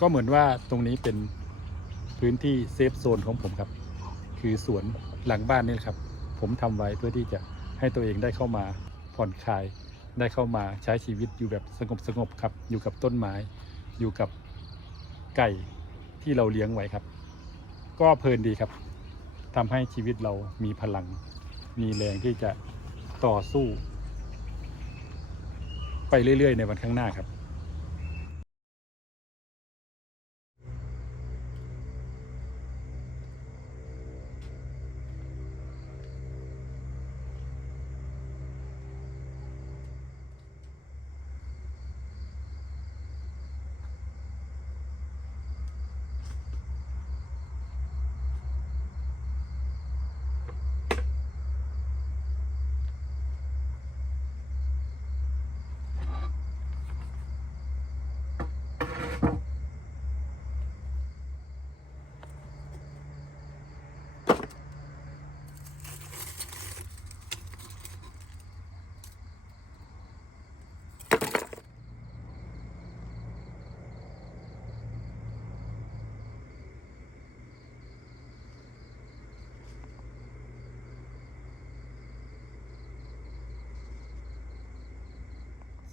ก็เหมือนว่าตรงนี้เป็นพื้นที่เซฟโซนของผมครับ คือสวนหลังบ้านนี่ครับ ผมทำไว้เพื่อที่จะให้ตัวเองได้เข้ามาผ่อนคลายได้เข้ามาใช้ชีวิตอยู่แบบสงบสงบๆครับ อยู่กับต้นไม้ อยู่กับไก่ที่เราเลี้ยงไว้ครับ ก็เพลินดีครับทำให้ชีวิตเรามีพลัง มีแรงที่จะต่อสู้ ไปเรื่อย ๆ ในวันข้างหน้าครับ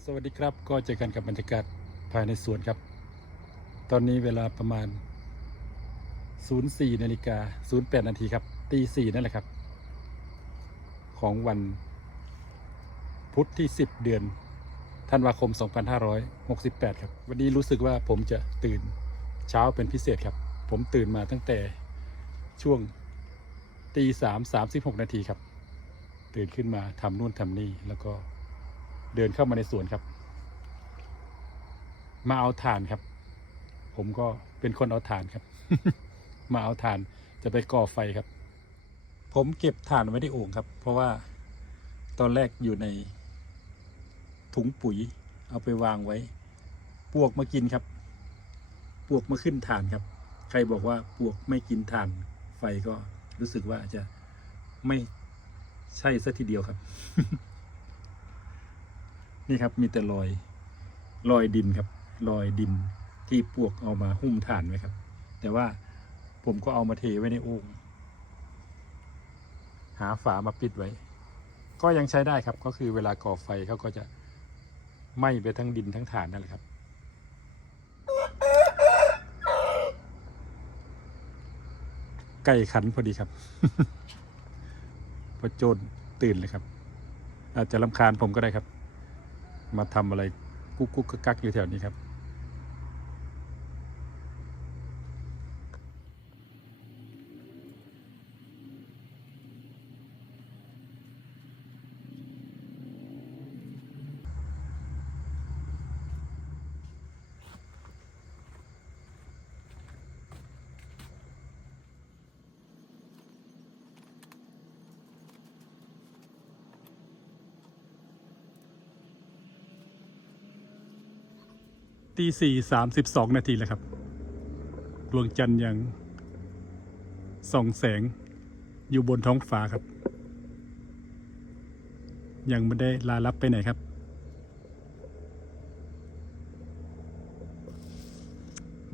สวัสดีครับก็เจอกันกับบรรยากาศภายในสวนครับ ตอนนี้เวลาประมาณ 04นาฬิกา08นาทีครับตีสี่นั่นแหละครับ ของวัน พุธที่ 10 เดือนธันวาคม 2568 ครับ วันนี้รู้สึกว่าผมจะตื่นเช้าเป็นพิเศษครับ ผมตื่นมาตั้งแต่ช่วงตีสามสามสิบหกนาทีครับ ตื่นขึ้นมาทำนู่นทำนี่แล้วก็ เดินเข้ามาในสวนครับ มาเอาถ่านครับ ผมก็เป็นคนเอาถ่านครับ มาเอาถ่านจะไปก่อไฟครับ ผมเก็บถ่านไว้ในโอ่งครับ เพราะว่าตอนแรกอยู่ในถุงปุ๋ย เอาไปวางไว้ ปวกมากินครับ ปวกมาขึ้นถ่านครับ ใครบอกว่าปวกไม่กินถ่าน ไฟก็รู้สึกว่าจะไม่ใช่ซะทีเดียวครับ นี่ครับมีแต่รอยรอยดินครับรอยดินที่ปวกเอามาหุ้มถ่านไว้ครับ แต่ว่าผมก็เอามาเทไว้ในโอ่งหาฝามาปิดไว้ ก็ยังใช้ได้ครับ ก็คือเวลาก่อไฟเขาก็จะไหม้ไปทั้งดินทั้งถ่านนั่นแหละครับ ไก่ขันพอดีครับ พอโจนตื่นเลยครับ อาจจะลำคาญผมก็ได้ครับ มาทำอะไรกุ๊กกุ๊กกักกักอยู่แถวนี้ครับ สี่สามสิบสองนาทีแล้วครับ ดวงจันทร์ยังส่องแสงอยู่บนท้องฟ้าครับ ยังไม่ได้ลาลับไปไหนครับ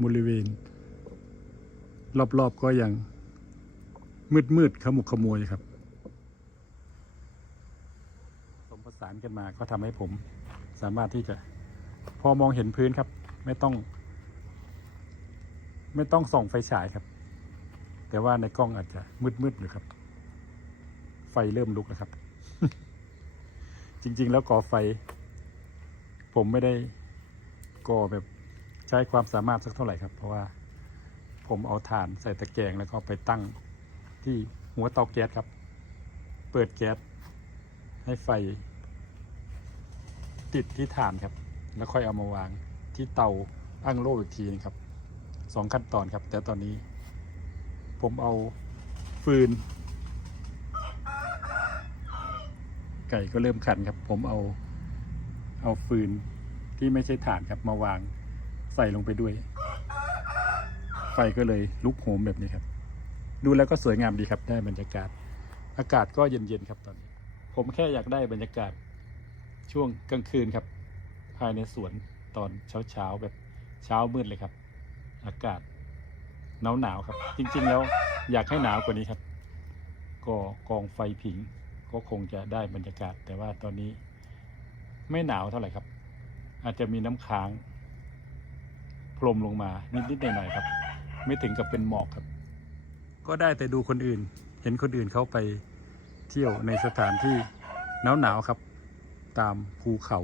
บริเวณ รอบๆก็ยัง มืดๆขมุกขมัวอยู่ครับ สมประสานกันมาก็ทำให้ผมสามารถที่จะพอมองเห็นพื้นครับ ไม่ต้อง ไม่ต้องส่องไฟฉายครับ แต่ว่าในกล้องอาจจะมืดๆอยู่ครับ ไฟเริ่มลุกแล้วครับ จริง ๆ แล้วก่อไฟ ผมไม่ได้ก่อแบบใช้ความสามารถสักเท่าไหร่ครับ เพราะว่าผมเอาถ่านใส่ตะแกรงแล้วก็ไปตั้งที่หัวเตาแก๊สครับ เปิดแก๊สให้ไฟ ติดที่ถ่านครับ แล้วค่อยเอามาวาง ที่เตาอั้งโล่อีกทีนึงครับสองขั้นตอนครับ แต่ตอนนี้ ผมเอาฟืน ไก่ก็เริ่มขันครับ ผมเอาเอาฟืนที่ไม่ใช่ถ่านครับมาวางใส่ลงไปด้วย ไฟก็เลยลุกโหมแบบนี้ครับ ดูแล้วก็สวยงามดีครับได้บรรยากาศ อากาศก็เย็นๆครับตอนนี้ ผมแค่อยากได้บรรยากาศช่วงกลางคืนครับ ภายในสวน ตอนเช้าๆแบบเช้ามืดเลยครับ อากาศหนาวหนาวครับ จริงๆแล้วอยากให้หนาวกว่านี้ครับ ก็กองไฟผิงก็คงจะได้บรรยากาศ แต่ว่าตอนนี้ไม่หนาวเท่าไหร่ครับ อาจจะมีน้ำค้างพรมลงมานิดๆหน่อยๆครับ ไม่ถึงกับเป็นหมอกครับ ก็ได้แต่ดูคนอื่น เห็นคนอื่นเขาไปเที่ยวในสถานที่หนาวๆครับ ตามภูเขา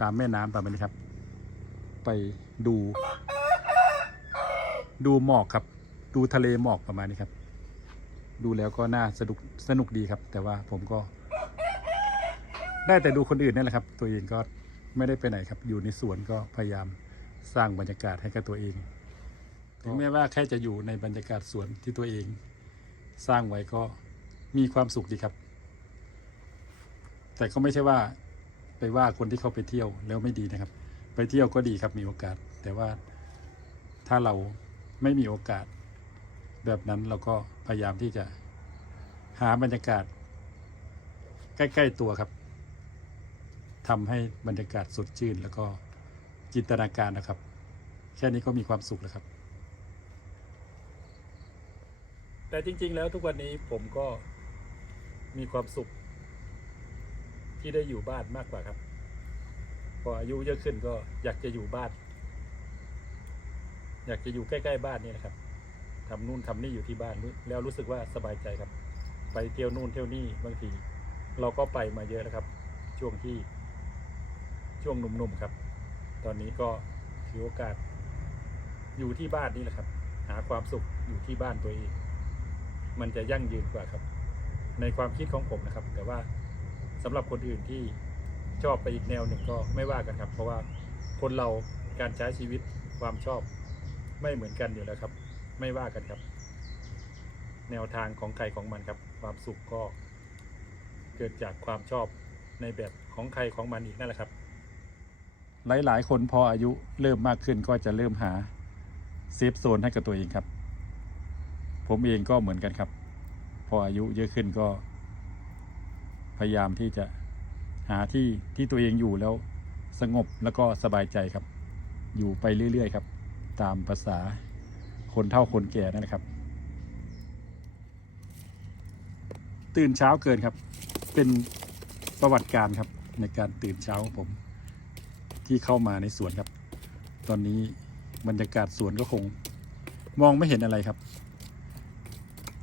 ตามแม่น้ำประมาณนี้ครับ ไปดู ดูหมอกครับ ดูทะเลหมอกประมาณนี้ครับ ดูแล้วก็น่าสนุกสนุกดีครับ แต่ว่าผมก็ ได้แต่ดูคนอื่นนั่นแหละครับ ตัวเองก็ไม่ได้ไปไหนครับ อยู่ในสวนก็พยายามสร้างบรรยากาศให้กับตัวเองถึงแม้ว่าแค่จะอยู่ในบรรยากาศสวนที่ตัวเอง สร้างไว้ก็มีความสุขดีครับ แต่ก็ไม่ใช่ว่าไปว่าคนที่เขาไปเที่ยวแล้วไม่ดีนะครับ ไปเที่ยวก็ดีครับมีโอกาส แต่ว่าถ้าเราไม่มีโอกาส แบบนั้นเราก็พยายามที่จะหาบรรยากาศ ใกล้ ๆ ตัวครับทำให้บรรยากาศสดชื่น แล้วก็จินตนาการนะครับ แค่นี้ก็มีความสุขแล้วครับ แต่จริง ๆ แล้วทุกวันนี้ผมก็มีความสุขที่ได้อยู่บ้านมากกว่าครับ พออายุเยอะขึ้นก็อยากจะอยู่บ้าน อยากจะอยู่ใกล้ๆบ้านนี่นะครับทำนู่นทำนี่อยู่ที่บ้านแล้วรู้สึกว่าสบายใจครับ ไปเที่ยวนู่นเที่ยวนี่บางที เราก็ไปมาเยอะแล้วครับ ช่วงที่ช่วงหนุ่มๆครับ ตอนนี้ก็ถือโอกาสอยู่ที่บ้านนี่แหละครับ หาความสุขอยู่ที่บ้านตัวเอง มันจะยั่งยืนกว่าครับ ในความคิดของผมนะครับ แต่ว่าสำหรับคนอื่นที่ ชอบไปอีกแนวหนึ่งก็ไม่ว่ากันครับ เพราะว่าคนเราการใช้ชีวิตความชอบไม่เหมือนกันอยู่แล้วครับ ไม่ว่ากันครับ แนวทางของใครของมันครับ ความสุขก็ เกิดจากความชอบในแบบของใครของมันอีกนั่นแหละครับ หลาย ๆ คนพออายุเริ่มมากขึ้นก็จะเริ่มหาเซฟโซนให้กับตัวเองครับ ผมเองก็เหมือนกันครับ พออายุเยอะขึ้นก็ พยายามที่จะ หาที่ที่ตัวเองอยู่แล้วสงบแล้วก็สบายใจครับ อยู่ไปเรื่อย ๆ ครับ ตามภาษาคนเฒ่าคนแก่นั่นแหละครับ ตื่นเช้าเกินครับ เป็นประวัติการครับในการตื่นเช้าของผมที่เข้ามาในสวนครับ ตอนนี้บรรยากาศสวนก็คง มองไม่เห็นอะไรครับ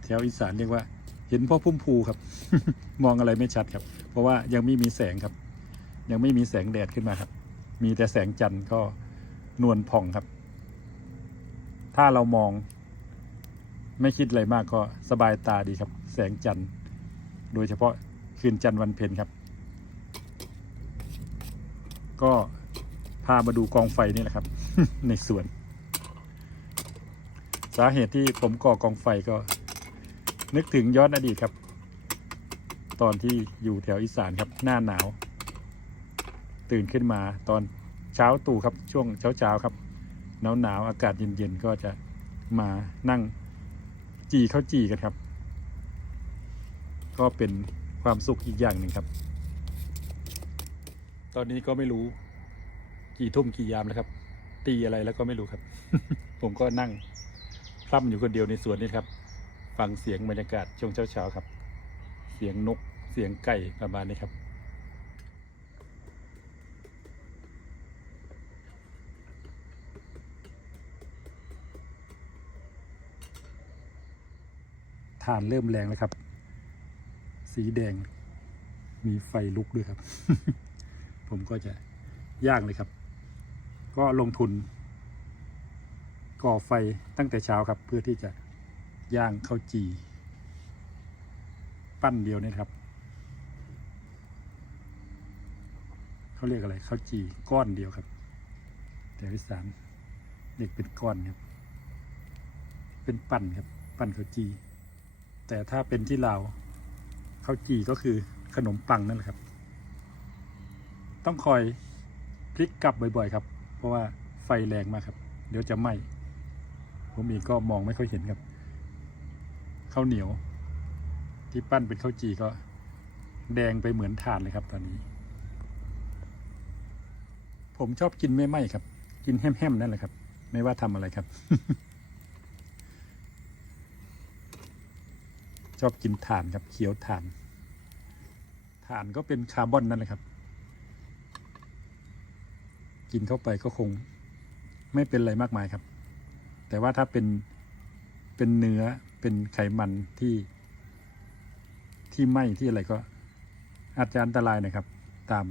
แถวอีสานเรียกว่า เห็นพ่อพุ่มพูครับ มองอะไรไม่ชัดครับ เพราะว่ายังไม่มีแสงครับ ยังไม่มีแสงแดดขึ้นมาครับ มีแต่แสงจันทร์ก็นวลผ่องครับ ถ้าเรามองไม่คิดอะไรมากก็สบายตาดีครับ แสงจันทร์ โดยเฉพาะคืนจันทร์วันเพ็ญครับ ก็พามาดูกองไฟนี่แหละครับ ในสวน สาเหตุที่ผมก่อกองไฟก็ นึกถึงย้อนอดีตครับ ตอนที่อยู่แถวอีสานครับหน้าหนาว ตื่นขึ้นมาตอนเช้าตู่ครับช่วงเช้าเช้าๆครับหนาวหนาวๆอากาศเย็นๆก็จะมานั่งจีข้าวจีกันครับ ก็เป็นความสุขอีกอย่างหนึ่งครับ ตอนนี้ก็ไม่รู้ กี่ทุ่มกี่ยามแล้วครับ ตีอะไรแล้วก็ไม่รู้ครับ ผมก็นั่งพร่ำอยู่คนเดียวในสวนนี่ครับ ฟังเสียงบรรยากาศช่วงเช้าๆครับ เสียงนก สียงไก่ประมาณนี้ครับฐานเริ่มแรงแล้วครับ สีแดง มีไฟลุกด้วยครับ ผมก็จะย่างเลยครับ ก็ลงทุน ก่อไฟตั้งแต่เช้าครับ เพื่อที่จะย่างข้าวจีปั้นเดียวนี่ครับ เขาเรียกอะไรข้าวจีก้อนเดียวครับ แต่วิสานเด็กเป็นก้อนครับ เป็นปั้นครับ ปั้นข้าวจี แต่ถ้าเป็นที่ลาวข้าวจีก็คือขนมปังนั่นแหละครับ ต้องคอยพลิกกลับบ่อยๆ ครับ เพราะว่าไฟแรงมากครับ เดี๋ยวจะไหม้ผมเองก็มองไม่ค่อยเห็นครับข้าวเหนียว ที่ปั้นเป็นข้าวจีก็แดงไปเหมือนถ่านเลยครับตอนนี้ ผมชอบกินไม่ไหม้ครับ กินแห้มๆนั่นแหละครับ ไม่ว่าทำอะไรครับ ชอบกินถ่านครับเคี้ยวถ่านถ่านก็เป็นคาร์บอนนั่นแหละครับ กินเข้าไปก็คงไม่เป็นอะไรมากมายครับ แต่ว่าถ้าเป็นเป็นเนื้อเป็นไขมันที่ ที่ไหมที่อะไรก็อาจจะอันตรายนะครับ ตาม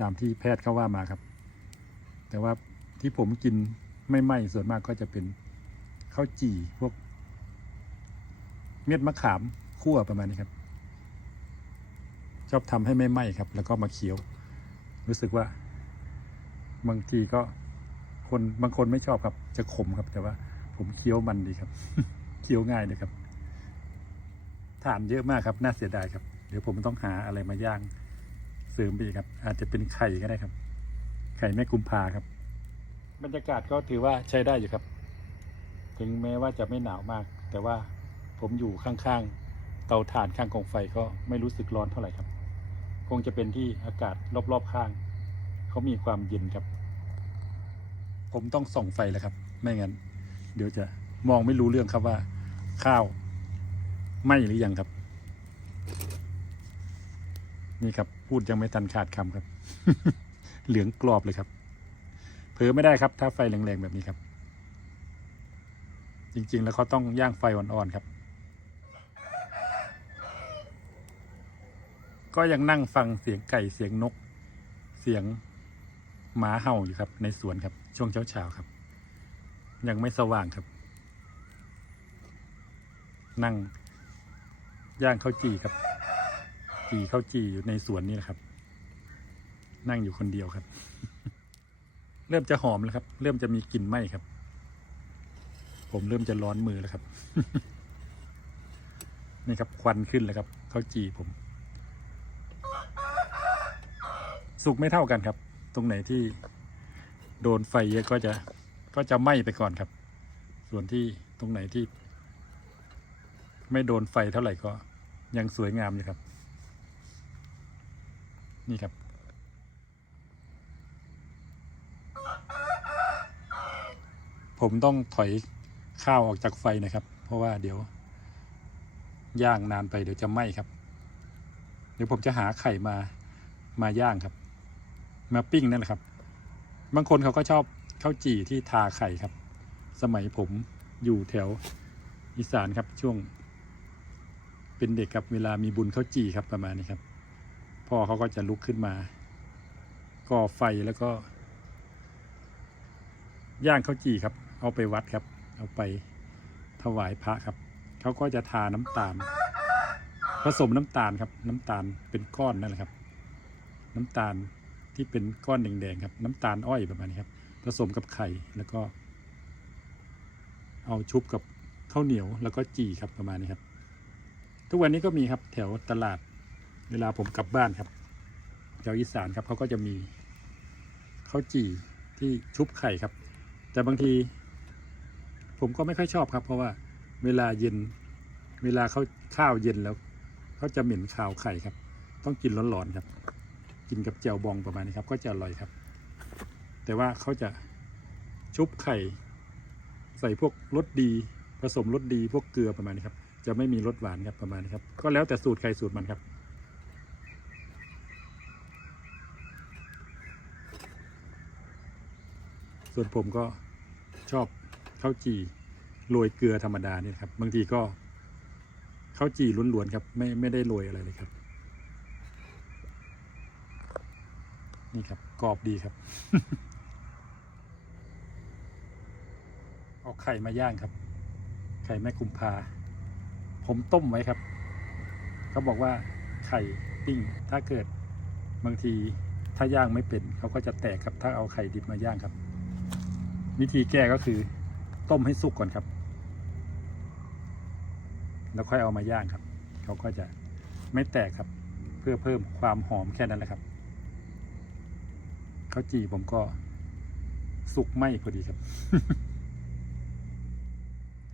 ตามที่แพทย์เขาว่ามาครับ แต่ว่าที่ผมกินไม่ไหม้ส่วนมากก็จะเป็นข้าวจี่พวก เม็ดมะขามคั่วประมาณนี้ครับ ชอบทำให้ไม่ไหม้ครับ แล้วก็มาเคี้ยว รู้สึกว่า บางทีก็คนบางคนไม่ชอบครับ จะขมครับ แต่ว่า ผมเคี้ยวมันดีครับ เคี้ยวง่ายเลยครับ ถานเยอะมากครับ น่าเสียดายครับ เดี๋ยวผมต้องหาอะไรมาย่าง เสริมไปอีกครับ อาจจะเป็นไข่ก็ได้ครับ ไข่แม่กุมภาครับ บรรยากาศก็ถือว่าใช้ได้อยู่ครับ ถึงแม้ว่าจะไม่หนาวมาก แต่ว่าผมอยู่ข้างๆ เตาถ่านข้างกองไฟก็ไม่รู้สึกร้อนเท่าไหร่ครับ คงจะเป็นที่อากาศรอบๆข้าง เขามีความเย็นครับ ผมต้องส่องไฟแล้วครับ ไม่งั้น เดี๋ยวจะมองไม่รู้เรื่องครับว่า ข้าวไหมหรือยังครับ นี่ครับ พูดยังไม่ทันขาดคำครับ เหลืองกรอบเลยครับเผลอไม่ได้ครับ ถ้าไฟแรงๆแบบนี้ครับ จริง ๆ แล้วเขาต้องย่างไฟอ่อนๆครับ ก็ยังนั่งฟังเสียงไก่เสียงนก เสียงหมาเห่าอยู่ครับ ในสวนครับ ช่วงเช้าๆครับ ยังไม่สว่างครับ นั่งย่างข้าวจี่ครับ จีข้าวจีอยู่ในสวนนี่แหละครับ นั่งอยู่คนเดียวครับ เริ่มจะหอมแล้วครับ เริ่มจะมีกลิ่นไหม้ครับ ผมเริ่มจะร้อนมือแล้วครับ นี่ครับ ควันขึ้นแล้วครับข้าวจีผม สุกไม่เท่ากันครับ ตรงไหนที่โดนไฟเยอะก็จะก็จะไหม้ไปก่อนครับ ส่วนที่ตรงไหนที่ ไม่โดนไฟเท่าไหร่ก็ยังสวยงามอยู่ครับ นี่ครับ ผมต้องถอยข้าวออกจากไฟนะครับ เพราะว่าเดี๋ยว ย่างนานไปเดี๋ยวจะไหม้ครับ เดี๋ยวผมจะหาไข่มามาย่างครับ มาปิ้งนั่นแหละครับ บางคนเขาก็ชอบข้าวจี่ที่ทาไข่ครับ สมัยผมอยู่แถวอีสานครับช่วง เป็นเด็กครับเวลามีบุญข้าวจี่ครับประมาณนี้ครับ พ่อเขาก็จะลุกขึ้นมาก่อไฟแล้วก็ ย่างข้าวจี่ครับ เอาไปวัดครับ เอาไปถวายพระครับเขาก็จะทาน้ำตาล ผสมน้ำตาลครับ น้ำตาลเป็นก้อนนั่นแหละครับ น้ำตาลที่เป็นก้อนแดงๆครับ น้ำตาลอ้อยประมาณนี้ครับ ผสมกับไข่แล้วก็ เอาชุบกับข้าวเหนียวแล้วก็จี่ครับประมาณนี้ครับ ทุกวันนี้ก็มีครับแถวตลาด เวลาผมกลับบ้านครับแถวอีสานครับเขาก็จะมีข้าวจี่ที่ชุบไข่ครับ แต่บางที ผมก็ไม่ค่อยชอบครับ เพราะว่าเวลาเย็นเวลาเขาข้าวเย็นแล้วเขาจะเหม็นคาวไข่ครับ ต้องกินร้อนๆครับ กินกับแจ่วบองประมาณนี้ครับ ก็จะอร่อยครับ แต่ว่าเขาจะชุบไข่ ใส่พวกรสดีผสมรสดีพวกเกลือประมาณนี้ครับ จะไม่มีรสหวานครับประมาณนี้ครับ ก็แล้วแต่สูตรใครสูตรมันครับ ส่วนผมก็ชอบข้าวจี่โรยเกลือธรรมดาเนี่ยครับ บางทีก็ข้าวจี่ล้วนๆครับไม่ไม่ได้โรยอะไรเลยครับ นี่ครับกรอบดีครับ เอาไข่มาย่างครับ ไข่แม่กุมภาผมต้มไว้ครับ เขาบอกว่าไข่ปิ้ง ถ้าเกิดบางทีถ้าย่างไม่เป็นเขาก็จะแตกครับถ้าเอาไข่ดิบมาย่างครับ วิธีแก้ก็คือต้มให้สุกก่อนครับ แล้วค่อยเอามาย่างครับ เขาก็จะไม่แตกครับ เพื่อเพิ่มความหอมแค่นั้นแหละครับข้าวจี่ผมก็สุกไหมพอดีครับ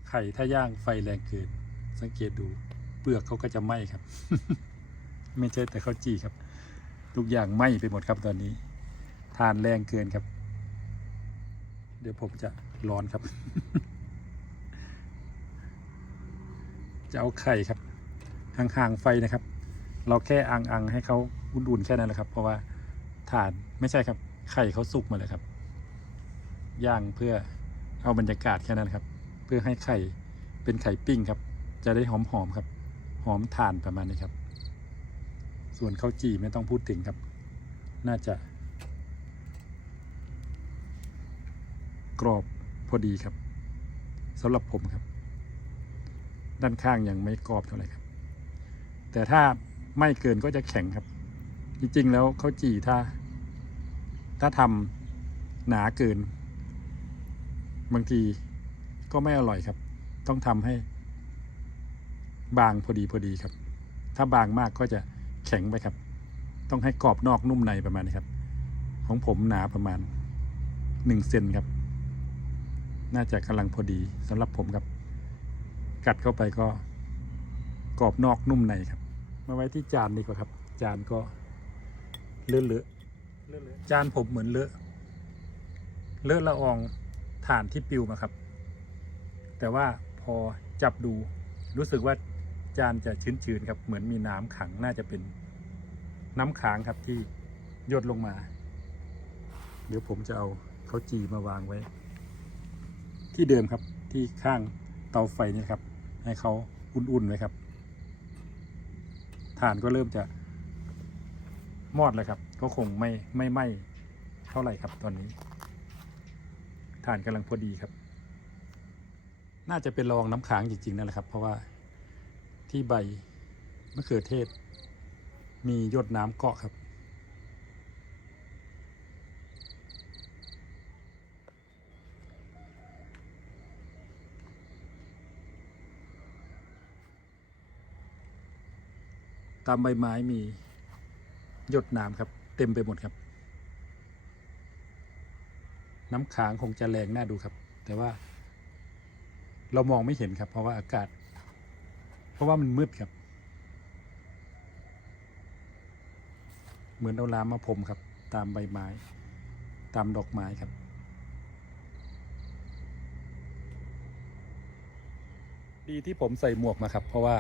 ไข่ถ้าย่างไฟแรงเกิน สังเกตดูเปลือกเขาก็จะไหมครับ ไม่ใช่แต่ข้าวจี่ครับ ทุกอย่างไหมไปหมดครับตอนนี้ ทานแรงเกินครับ เดี๋ยวผมจะร้อนครับ จะเอาไข่ครับ ห่างๆไฟนะครับ เราแค่อังๆให้เขาอุ่นๆแค่นั้นแหละครับ เพราะว่าถานไม่ใช่ครับ ไข่เขาสุกมาเลยครับ ย่างเพื่อเอาบรรยากาศแค่นั้นครับ เพื่อให้ไข่เป็นไข่ปิ้งครับ จะได้หอมๆครับ หอมถ่านประมาณนี้ครับ ส่วนข้าวจี่ไม่ต้องพูดถึงครับ น่าจะ กรอบพอดีครับสำหรับผมครับ ด้านข้างยังไม่กรอบเท่าไหร่ครับ แต่ถ้าไม่เกินก็จะแข็งครับ จริงๆแล้วข้าวจี่ถ้า ถ้าทำหนาเกิน บางทีก็ไม่อร่อยครับ ต้องทำให้ บางพอดีพอดีครับ ถ้าบางมากก็จะแข็งไปครับ ต้องให้กรอบนอกนุ่มในประมาณนี้ครับ ของผมหนาประมาณหนึ่งเซนครับ น่าจะกำลังพอดีสำหรับผมครับ กัดเข้าไปก็กรอบนอกนุ่มในครับ มาไว้ที่จานดีกว่าครับ จานก็เลอะเลอะๆจานผมเหมือนเลอะเลอะละอองถ่านที่ปิวมาครับ แต่ว่าพอจับดูรู้สึกว่าจานจะชื้นๆครับ เหมือนมีน้ำขังน่าจะเป็นน้ำค้างครับที่หยดลงมา เดี๋ยวผมจะเอาข้าวจีมาวางไว้ ที่เดิมครับที่ข้างเตาไฟนี่ครับ ให้เขาอุ่นๆไว้ครับถ่านก็เริ่มจะมอดแล้วครับ ก็คงไม่ไม่ไหม้เท่าไหร่ครับตอนนี้ถ่านกำลังพอดีครับ น่าจะเป็นรองน้ำค้างจริงๆนั่นแหละครับ เพราะว่าที่ใบมะเขือเทศ มีหยดน้ำเกาะครับามใบไม้มีหยดน้ำครับ เต็มไปหมดครับ น้ำค้างคงจะแรงน่าดูครับ แต่ว่า เรามองไม่เห็นครับ เพราะว่าอากาศ เพราะว่ามันมืดครับ เหมือนเอาน้ำมาพรมครับ ตามใบไม้ ตามดอกไม้ครับดีที่ผมใส่หมวกมาครับ เพราะว่า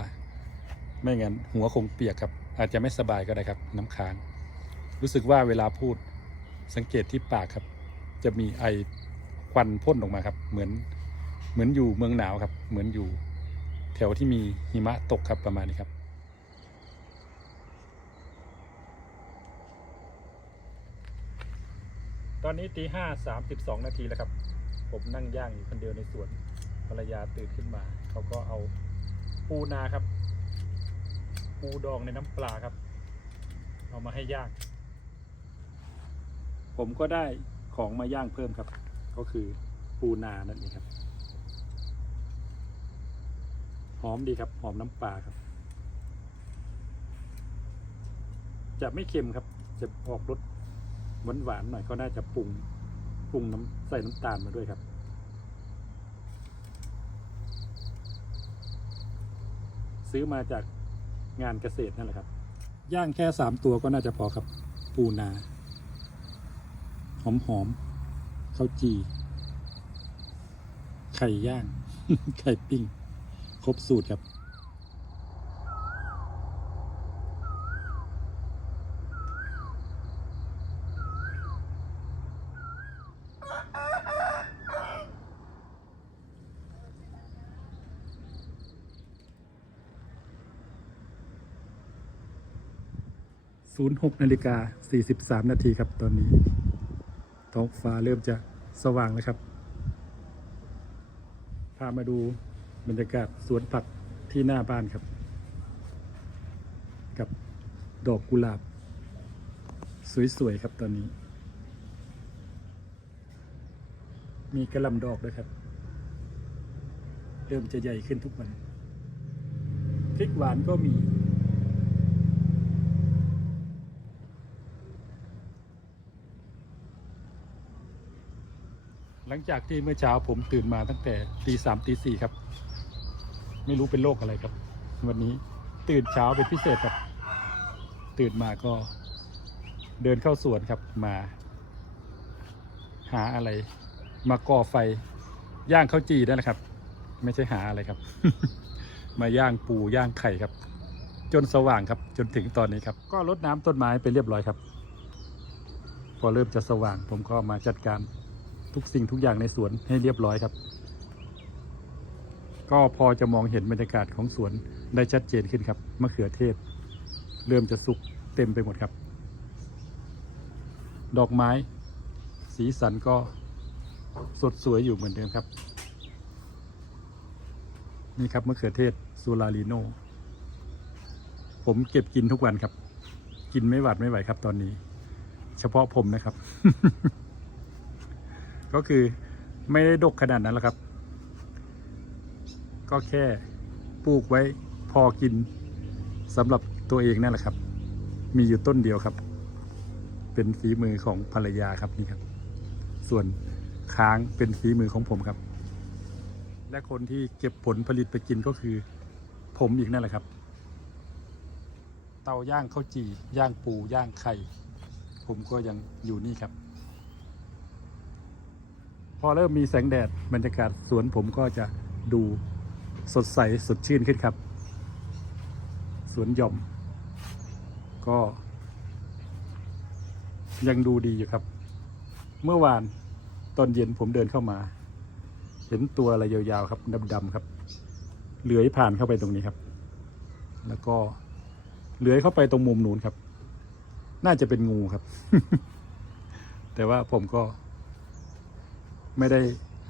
ไม่งั้นหัวคงเปียกครับอาจจะไม่สบายก็ได้ครับ น้ำค้าง รู้สึกว่าเวลาพูดสังเกตที่ปากครับ จะมีไอควันพ่นออกมาครับ เหมือนเหมือนอยู่เมืองหนาวครับ เหมือนอยู่แถวที่มีหิมะตกครับประมาณนี้ครับ ตอนนี้ตีห้าสามสิบสองนาทีแล้วครับ ผมนั่งย่างอยู่คนเดียวในสวนภรรยาตื่นขึ้นมา เขาก็เอาปูนาครับ ปูดองในน้ำปลาครับ เอามาให้ย่าง ผมก็ได้ของมาย่างเพิ่มครับ ก็คือปูนานั่นเองครับ หอมดีครับหอมน้ำปลาครับ จะไม่เค็มครับ จะออกรสหวานหวานๆหน่อยเขาน่าจะปรุงปรุงน้ำใส่น้ำตาลมาด้วยครับซื้อมาจาก งานเกษตรนั่นแหละครับ ย่างแค่สามตัวก็น่าจะพอครับ ปูนา หอมหอมข้าวจี ไข่ย่าง ไข่ปิ้ง ครบสูตรครับ 6นาฬิกา43 นาทีครับตอนนี้ ท้องฟ้าเริ่มจะสว่างแล้วครับ พามาดูบรรยากาศสวนผักที่หน้าบ้านครับ กับดอกกุหลาบ สวย ๆ ครับตอนนี้ มีกระลำดอกด้วยครับ เริ่มจะใหญ่ขึ้นทุกวันพริกหวานก็มี หลังจากที่เมื่อเช้าผมตื่นมาตั้งแต่ตีสามตีสี่ครับ ไม่รู้เป็นโรคอะไรครับ วันนี้ตื่นเช้าเป็นพิเศษครับ ตื่นมาก็เดินเข้าสวนครับมา หาอะไร มาก่อไฟ ย่างข้าวจีนั่นแหละครับ ไม่ใช่หาอะไรครับ มาย่างปูย่างไข่ครับ จนสว่างครับ จนถึงตอนนี้ครับ ก็รดน้ำต้นไม้ไปเรียบร้อยครับ พอเริ่มจะสว่างผมก็มาจัดการ ทุกสิ่งทุกอย่างในสวนให้เรียบร้อยครับ ก็พอจะมองเห็นบรรยากาศของสวนได้ชัดเจนขึ้นครับมะเขือเทศ เริ่มจะสุกเต็มไปหมดครับ ดอกไม้ สีสันก็สดสวยอยู่เหมือนเดิมครับ นี่ครับมะเขือเทศซูลาลิโนผมเก็บกินทุกวันครับ กินไม่หวาดไม่ไหวครับตอนนี้ เฉพาะผมนะครับ ก็คือไม่ได้ดกขนาดนั้นแหละครับ ก็แค่ปลูกไว้พอกินสำหรับตัวเองนั่นแหละครับ มีอยู่ต้นเดียวครับ เป็นฝีมือของภรรยาครับนี่ครับ ส่วนค้างเป็นฝีมือของผมครับ และคนที่เก็บผลผลิตไปกินก็คือ ผมอีกนั่นแหละครับ เตาย่างข้าวจี่ย่างปูย่างไข่ ผมก็ยังอยู่นี่ครับ พอเริ่มมีแสงแดดบรรยากาศสวนผมก็จะดูสดใสสดชื่นขึ้นครับ สวนหย่อม ก็ ยังดูดีอยู่ครับ เมื่อวานตอนเย็นผมเดินเข้ามา เห็นตัวอะไรยาวๆครับดำๆครับเลื้อยผ่านเข้าไปตรงนี้ครับ แล้วก็เลื้อยเข้าไปตรงมุมนู้นครับ น่าจะเป็นงูครับ แต่ว่าผมก็ ไม่ได้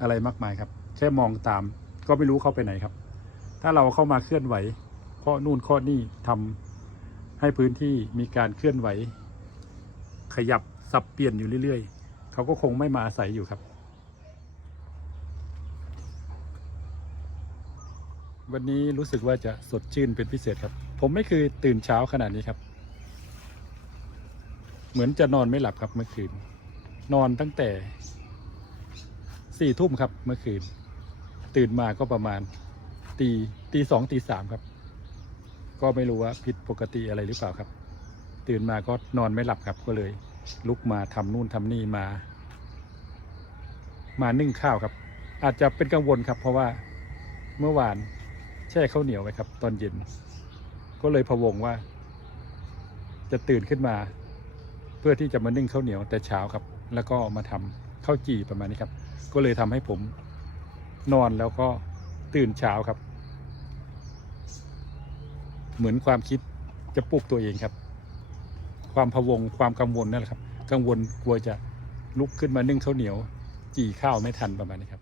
อะไรมากมายครับ แค่มองตาม ก็ไม่รู้เข้าไปไหนครับ ถ้าเราเข้ามาเคลื่อนไหวข้อนู่นข้อนี่ทำให้พื้นที่มีการเคลื่อนไหว ขยับสับเปลี่ยนอยู่เรื่อยๆ เขาก็คงไม่มาอาศัยอยู่ครับ วันนี้รู้สึกว่าจะสดชื่นเป็นพิเศษครับ ผมไม่เคยตื่นเช้าขนาดนี้ครับ เหมือนจะนอนไม่หลับครับเมื่อคืน นอนตั้งแต่ สี่ทุ่มครับเมื่อคืน ตื่นมาก็ประมาณ ตีตีสองตีสามครับ ก็ไม่รู้ว่าผิดปกติอะไรหรือเปล่าครับ ตื่นมาก็นอนไม่หลับครับก็เลย ลุกมาทำนู่นทำนี่มา มานึ่งข้าวครับ อาจจะเป็นกังวลครับ เพราะว่าเมื่อวานแช่ข้าวเหนียวไว้ครับ ตอนเย็น ก็เลยพะวงว่า จะตื่นขึ้นมา เพื่อที่จะมานึ่งข้าวเหนียวแต่เช้าครับ แล้วก็มาทำข้าวจี่ประมาณนี้ครับ ก็เลยทำให้ผมนอนแล้วก็ตื่นเช้าครับ เหมือนความคิดจะปลุกตัวเองครับ ความพะวงความกังวลนั่นแหละครับ กังวลกลัวจะลุกขึ้นมานึ่งข้าวเหนียว จี่ข้าวไม่ทันประมาณนี้ครับ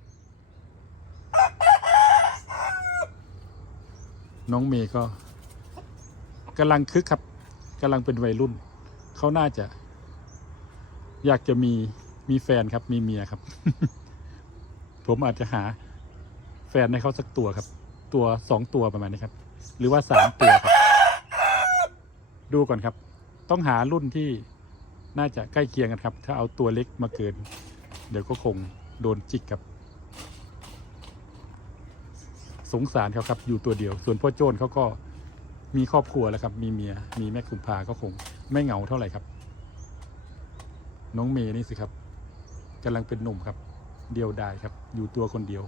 น้องเมย์ก็กำลังคึกครับกำลังเป็นวัยรุ่น เขาน่าจะ อยากจะมีมีแฟนครับมีเมียครับ ผมอาจจะหาแฟนให้เขาสักตัวครับ ตัวสองตัวประมาณนี้ครับ หรือว่าสามตัวครับ ดูก่อนครับ ต้องหารุ่นที่น่าจะใกล้เคียงกันครับ ถ้าเอาตัวเล็กมาเกิน เดี๋ยวก็คงโดนจิกครับ สงสารเขาครับ อยู่ตัวเดียว ส่วนพ่อโจนเขาก็มีครอบครัวแล้วครับ มีเมีย มีแม่กุมภาก็คง ไม่เหงาเท่าไหร่ครับ น้องเมย์นี่สิครับกำลังเป็นหนุ่มครับ เดียวดายครับ อยู่ตัวคนเดียว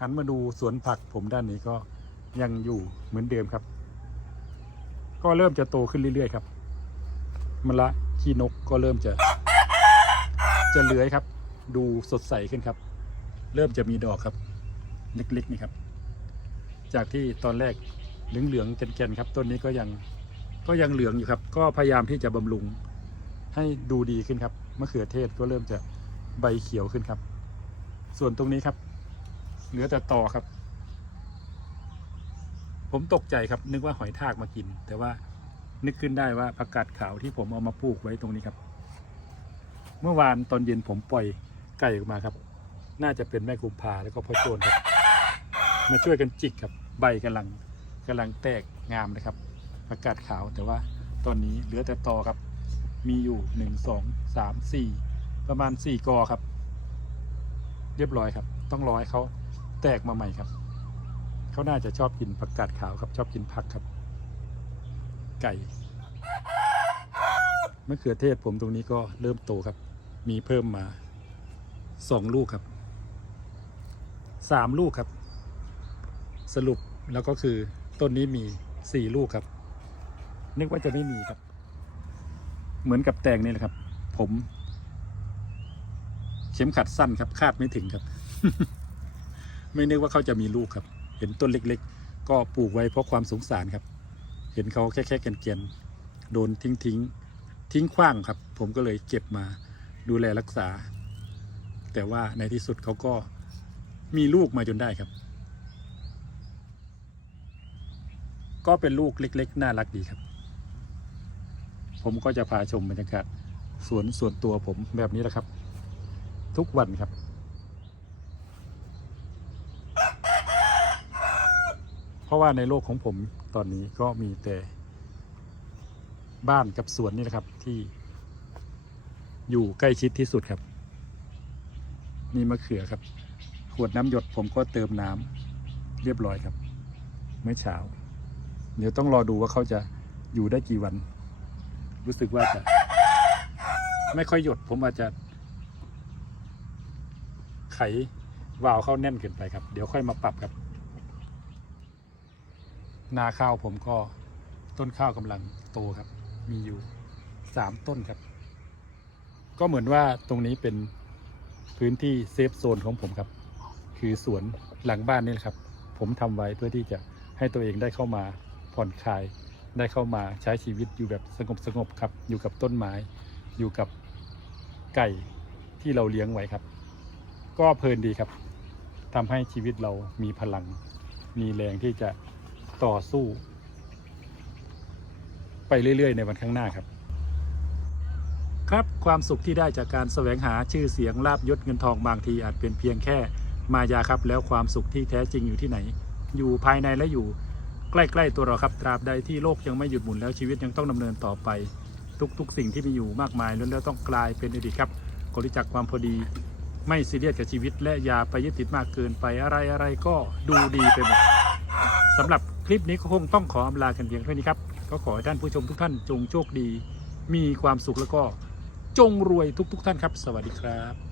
หันมาดูสวนผักผมด้านนี้ก็ยังอยู่เหมือนเดิมครับ ก็เริ่มจะโตขึ้นเรื่อยๆครับมะละขี้นกก็เริ่มจะ จะเลื้อยครับ ดูสดใสขึ้นครับ เริ่มจะมีดอกครับ เล็กๆนี่ครับ จากที่ตอนแรกเหลืองๆแก่นๆครับ ต้นนี้ก็ยังก็ยังเหลืองอยู่ครับ ก็พยายามที่จะบำรุงให้ดูดีขึ้นครับมะเขือเทศก็เริ่มจะ ใบเขียวขึ้นครับ ส่วนตรงนี้ครับ เหลือแต่ตอครับ ผมตกใจครับ นึกว่าหอยทากมากิน แต่ว่านึกขึ้นได้ว่าผักกาดขาวที่ผมเอามาปลูกไว้ตรงนี้ครับ เมื่อวานตอนเย็นผมปล่อยไก่ออกมาครับ น่าจะเป็นแม่กุมภาแล้วก็พ่อโจนครับ มาช่วยกันจิกครับ ใบกำลังกำลังแตกงามนะครับผักกาดขาวแต่ว่าตอนนี้เหลือแต่ตอครับ มีอยู่หนึ่งสองสามสี่ ประมาณสี่กอครับ เรียบร้อยครับ ต้องรอให้เขาแตกมาใหม่ครับ เขาน่าจะชอบกินผักกาดขาวครับ ชอบกินผักครับ ไก่มะเขือเทศผมตรงนี้ก็เริ่มโตครับ มีเพิ่มมาสองลูกครับสามลูกครับ สรุปแล้วก็คือต้นนี้มีสี่ลูกครับ นึกว่าจะไม่มีครับ เหมือนกับแตงนี่แหละครับ ผม เข็มขัดสั้นครับ คาดไม่ถึงครับ ไม่นึกว่าเขาจะมีลูกครับ เห็นต้นเล็ก ๆ ก็ปลูกไว้เพราะความสงสารครับ เห็นเขาแค่แค่เกียนๆโดนทิ้งทิ้งๆทิ้งขว้างครับ ผมก็เลยเก็บมาดูแลรักษา แต่ว่าในที่สุดเขาก็มีลูกมาจนได้ครับ ก็เป็นลูกเล็ก ๆ น่ารักดีครับ ผมก็จะพาชมบรรยากาศสวนส่วนตัวผมแบบนี้แหละครับ ทุกวันครับ เพราะว่าในโลกของผมตอนนี้ก็มีแต่บ้านกับสวนนี่แหละครับที่อยู่ใกล้ชิดที่สุดครับ นี่มะเขือครับ ขวดน้ำหยดผมก็เติมน้ำเรียบร้อยครับ เมื่อเช้า เดี๋ยวต้องรอดูว่าเขาจะอยู่ได้กี่วัน รู้สึกว่าจะ ไม่ค่อยหยดผมอาจจะ ไขวาล์วเข้าแน่นเกินไปครับ เดี๋ยวค่อยมาปรับครับ นาข้าวผมก็ต้นข้าวกำลังโตครับ มีอยู่สามต้นครับ ก็เหมือนว่าตรงนี้เป็นพื้นที่เซฟโซนของผมครับ คือสวนหลังบ้านนี่แหละครับ ผมทำไว้เพื่อที่จะให้ตัวเองได้เข้ามาผ่อนคลาย ได้เข้ามาใช้ชีวิตอยู่แบบสงบสงบๆครับ อยู่กับต้นไม้ อยู่กับไก่ที่เราเลี้ยงไว้ครับ ก็เพลินดีครับทำให้ชีวิตเรามีพลัง มีแรงที่จะต่อสู้ ไปเรื่อยๆ ในวันข้างหน้าครับ ครับความสุขที่ได้จากการแสวงหาชื่อเสียงลาบยศเงินทองบางทีอาจเป็นเพียงแค่มายาครับ แล้วความสุขที่แท้จริงอยู่ที่ไหน อยู่ภายในและอยู่ใกล้ๆตัวเราครับตราบใดที่โลกยังไม่หยุดหมุนแล้วชีวิตยังต้องดำเนินต่อไป ทุกๆ สิ่งที่มีอยู่มากมายล้วนแล้วต้องกลายเป็นอดีตครับกริจักความพอดี ไม่ซีเรียสกับชีวิต และอย่าไปยึดติดมากเกินไปอะไรอะไรก็ดูดีไปหมดสำหรับคลิปนี้ก็คงต้องขออำลากันเพียงเท่านี้ครับ ก็ขอให้ท่านผู้ชมทุกท่านจงโชคดี มีความสุขแล้วก็จงรวยทุก ๆ ท่านครับ สวัสดีครับ